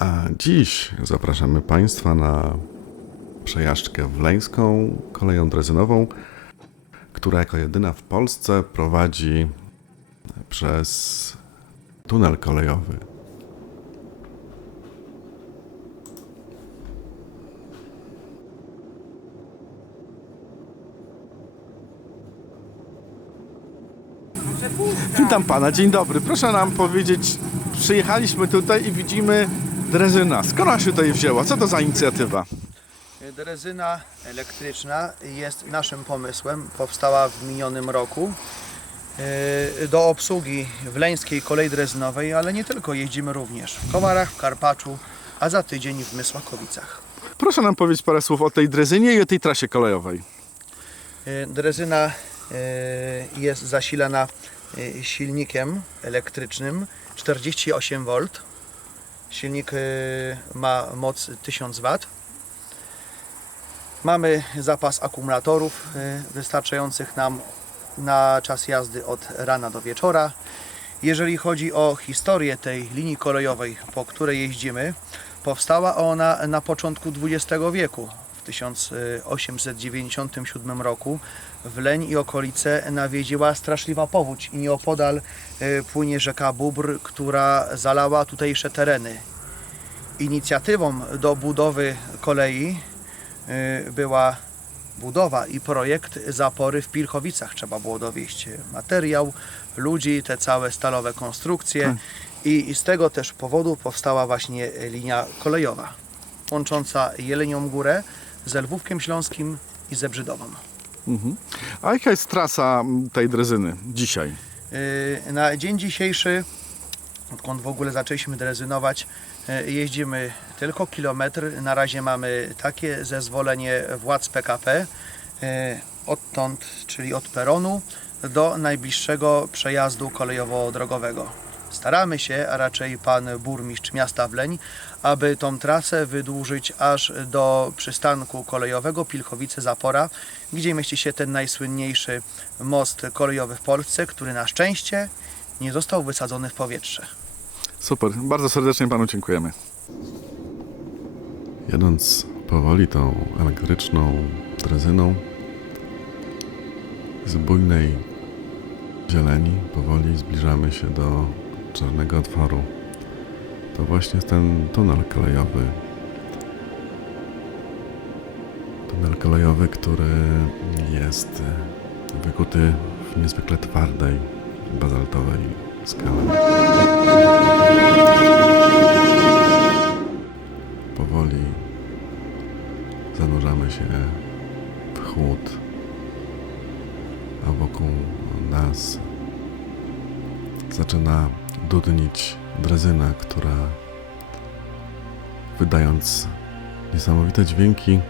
A dziś zapraszamy Państwa na przejażdżkę wleńską koleją drezynową, która jako jedyna w Polsce prowadzi przez tunel kolejowy. Witam Pana, dzień dobry. Proszę nam powiedzieć, przyjechaliśmy tutaj i widzimy drezyna. Skąd ona się tutaj wzięła? Co to za inicjatywa? Drezyna elektryczna jest naszym pomysłem. Powstała w minionym roku yy, do obsługi wleńskiej kolei drezynowej, ale nie tylko. Jeździmy również w Kowarach, w Karpaczu, a za tydzień w Mysłakowicach. Proszę nam powiedzieć parę słów o tej drezynie i o tej trasie kolejowej. Yy, Drezyna yy, jest zasilana silnikiem elektrycznym 48 V. Silnik yy, ma moc 1000 W. Mamy zapas akumulatorów y, wystarczających nam na czas jazdy od rana do wieczora. Jeżeli chodzi o historię tej linii kolejowej, po której jeździmy, powstała ona na początku XX wieku. W 1897 roku w Leń i okolice nawiedziła straszliwa powódź i nieopodal y, płynie rzeka Bóbr, która zalała tutejsze tereny. Inicjatywą do budowy kolei y, była budowa i projekt zapory w Pilchowicach. Trzeba było dowieść materiał, ludzi, te całe stalowe konstrukcje i, i z tego też powodu powstała właśnie linia kolejowa łącząca Jelenią Górę ze Lwówkiem Śląskim i ze Brzydową. A jaka jest trasa tej drezyny dzisiaj? Y, Na dzień dzisiejszy, odkąd w ogóle zaczęliśmy drezynować, y, jeździmy tylko kilometr. Na razie mamy takie zezwolenie władz PKP y, odtąd, czyli od peronu do najbliższego przejazdu kolejowo-drogowego. Staramy się, a raczej pan burmistrz miasta Wleń, aby tą trasę wydłużyć aż do przystanku kolejowego Pilchowice-Zapora, gdzie mieści się ten najsłynniejszy most kolejowy w Polsce, który na szczęście nie został wysadzony w powietrze. Super, bardzo serdecznie Panu dziękujemy. Jadąc powoli tą elektryczną drezyną z bujnej zieleni, powoli zbliżamy się do czarnego otworu. To właśnie ten tunel kolejowy. Tunel kolejowy, który jest wykuty w niezwykle twardej, bazaltowej skale. Powoli zanurzamy się w chłód, a wokół nas zaczyna dudnić drezyna, która wydając niesamowite dźwięki,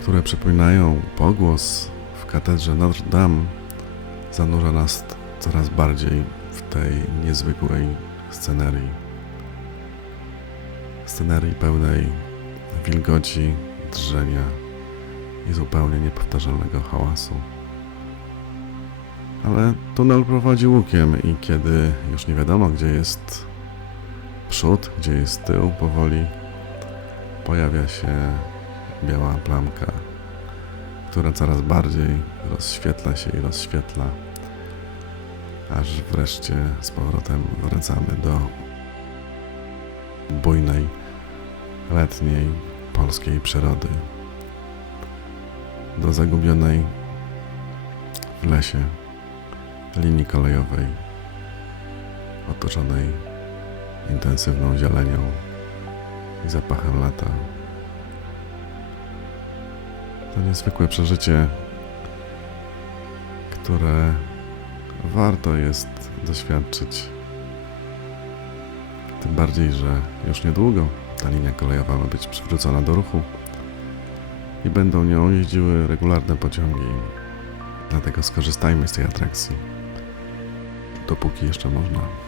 które przypominają pogłos w katedrze Notre Dame, zanurza nas coraz bardziej w tej niezwykłej scenerii. Scenerii pełnej wilgoci, drżenia i zupełnie niepowtarzalnego hałasu. Ale tunel prowadzi łukiem i kiedy już nie wiadomo, gdzie jest przód, gdzie jest tył, powoli pojawia się biała plamka, która coraz bardziej rozświetla się i rozświetla, aż wreszcie z powrotem wracamy do bujnej, letniej polskiej przyrody, do zagubionej w lesie linii kolejowej, otoczonej intensywną zielenią i zapachem lata. To niezwykłe przeżycie, które warto jest doświadczyć. Tym bardziej, że już niedługo ta linia kolejowa ma być przywrócona do ruchu i będą nią jeździły regularne pociągi. Dlatego skorzystajmy z tej atrakcji, dopóki jeszcze można.